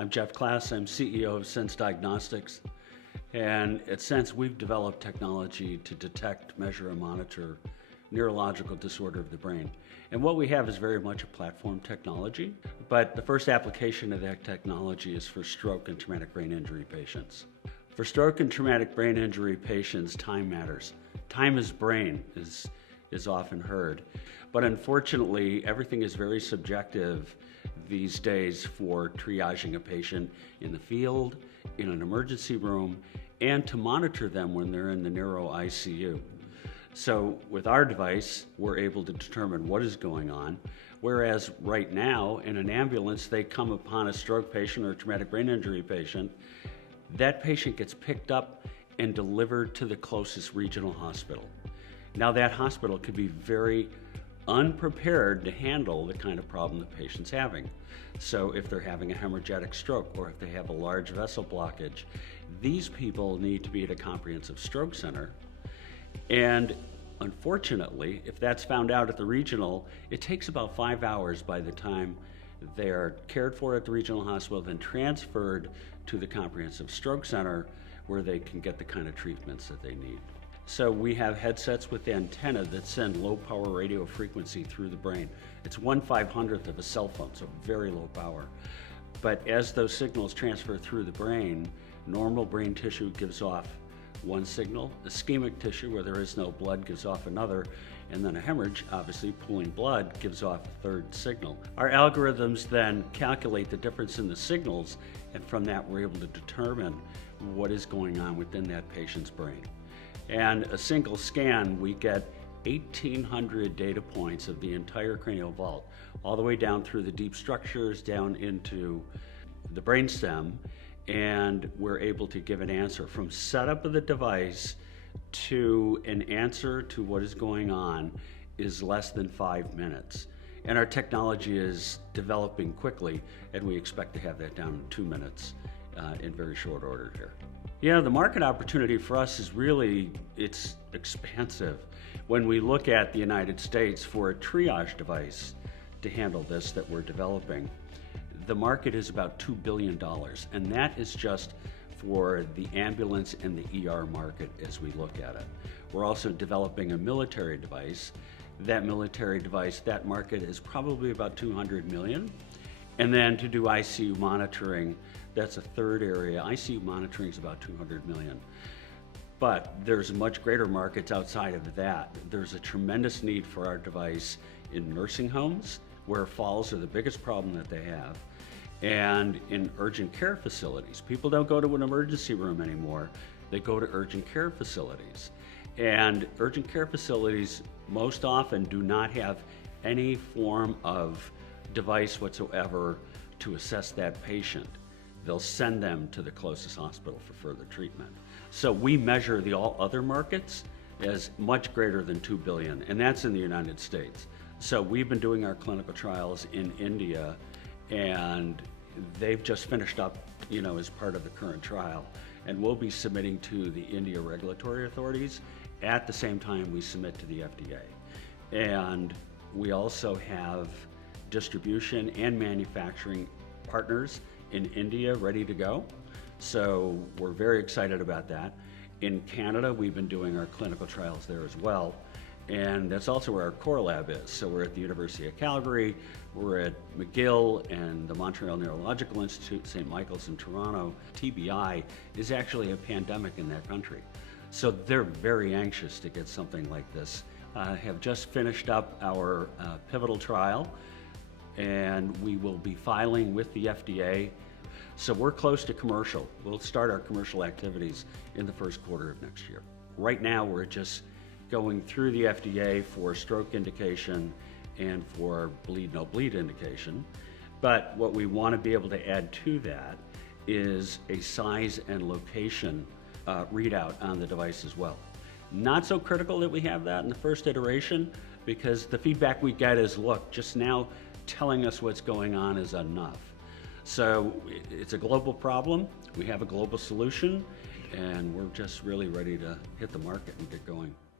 I'm Geoff Klass. I'm CEO of Sense Diagnostics. And at Sense, we've developed technology to detect, measure, and monitor neurological disorder of the brain. And what we have is very much a platform technology, but the first application of that technology is for stroke and traumatic brain injury patients. For stroke and traumatic brain injury patients, time matters. Time is brain is often heard, but unfortunately, everything is very subjective these days for triaging a patient in the field, in an emergency room, and to monitor them when they're in the neuro ICU. So with our device, we're able to determine what is going on, whereas right now in an ambulance, they come upon a stroke patient or a traumatic brain injury patient. That patient gets picked up and delivered to the closest regional hospital. Now that hospital could be very unprepared to handle the kind of problem the patient's having. So if they're having a hemorrhagic stroke or if they have a large vessel blockage, these people need to be at a comprehensive stroke center. And unfortunately, if that's found out at the regional, it takes about 5 hours by the time they're cared for at the regional hospital, then transferred to the comprehensive stroke center where they can get the kind of treatments that they need. So we have headsets with antenna that send low power radio frequency through the brain. It's 1/500th of a cell phone, so very low power. But as those signals transfer through the brain, normal brain tissue gives off one signal, ischemic tissue where there is no blood gives off another, and then a hemorrhage, obviously pooling blood, gives off a third signal. Our algorithms then calculate the difference in the signals, and from that we're able to determine what is going on within that patient's brain. And a single scan, we get 1,800 data points of the entire cranial vault, all the way down through the deep structures, down into the brainstem, and we're able to give an answer from setup of the device to an answer to what is going on is less than 5 minutes. And our technology is developing quickly, and we expect to have that down in 2 minutes in very short order here. Yeah, the market opportunity for us is really, it's expansive. When we look at the United States for a triage device to handle this that we're developing, the market is about $2 billion, and that is just for the ambulance and the ER market as we look at it. We're also developing a military device. That military device, that market is probably about 200 million. And then to do ICU monitoring, that's a third area. ICU monitoring is about 200 million. But there's much greater markets outside of that. There's a tremendous need for our device in nursing homes, where falls are the biggest problem that they have, and in urgent care facilities. People don't go to an emergency room anymore. They go to urgent care facilities. And urgent care facilities most often do not have any form of device whatsoever to assess that patient. They'll send them to the closest hospital for further treatment. So we measure the all other markets as much greater than 2 billion, and that's in the United States. So we've been doing our clinical trials in India, and they've just finished up, as part of the current trial. And we'll be submitting to the India regulatory authorities at the same time we submit to the FDA. And we also have distribution and manufacturing partners in India ready to go. So we're very excited about that. In Canada, we've been doing our clinical trials there as well. And that's also where our core lab is. So we're at the University of Calgary, we're at McGill and the Montreal Neurological Institute, St. Michael's in Toronto. TBI is actually a pandemic in that country. So they're very anxious to get something like this. Have just finished up our pivotal trial, and we will be filing with the FDA. So we're close to commercial. We'll start our commercial activities in the first quarter of next year. Right now, we're just going through the FDA for stroke indication and for bleed, no bleed indication. But what we want to be able to add to that is a size and location readout on the device as well. Not so critical that we have that in the first iteration, because the feedback we get is, look, just now telling us what's going on is enough. So it's a global problem. We have a global solution, and we're just really ready to hit the market and get going.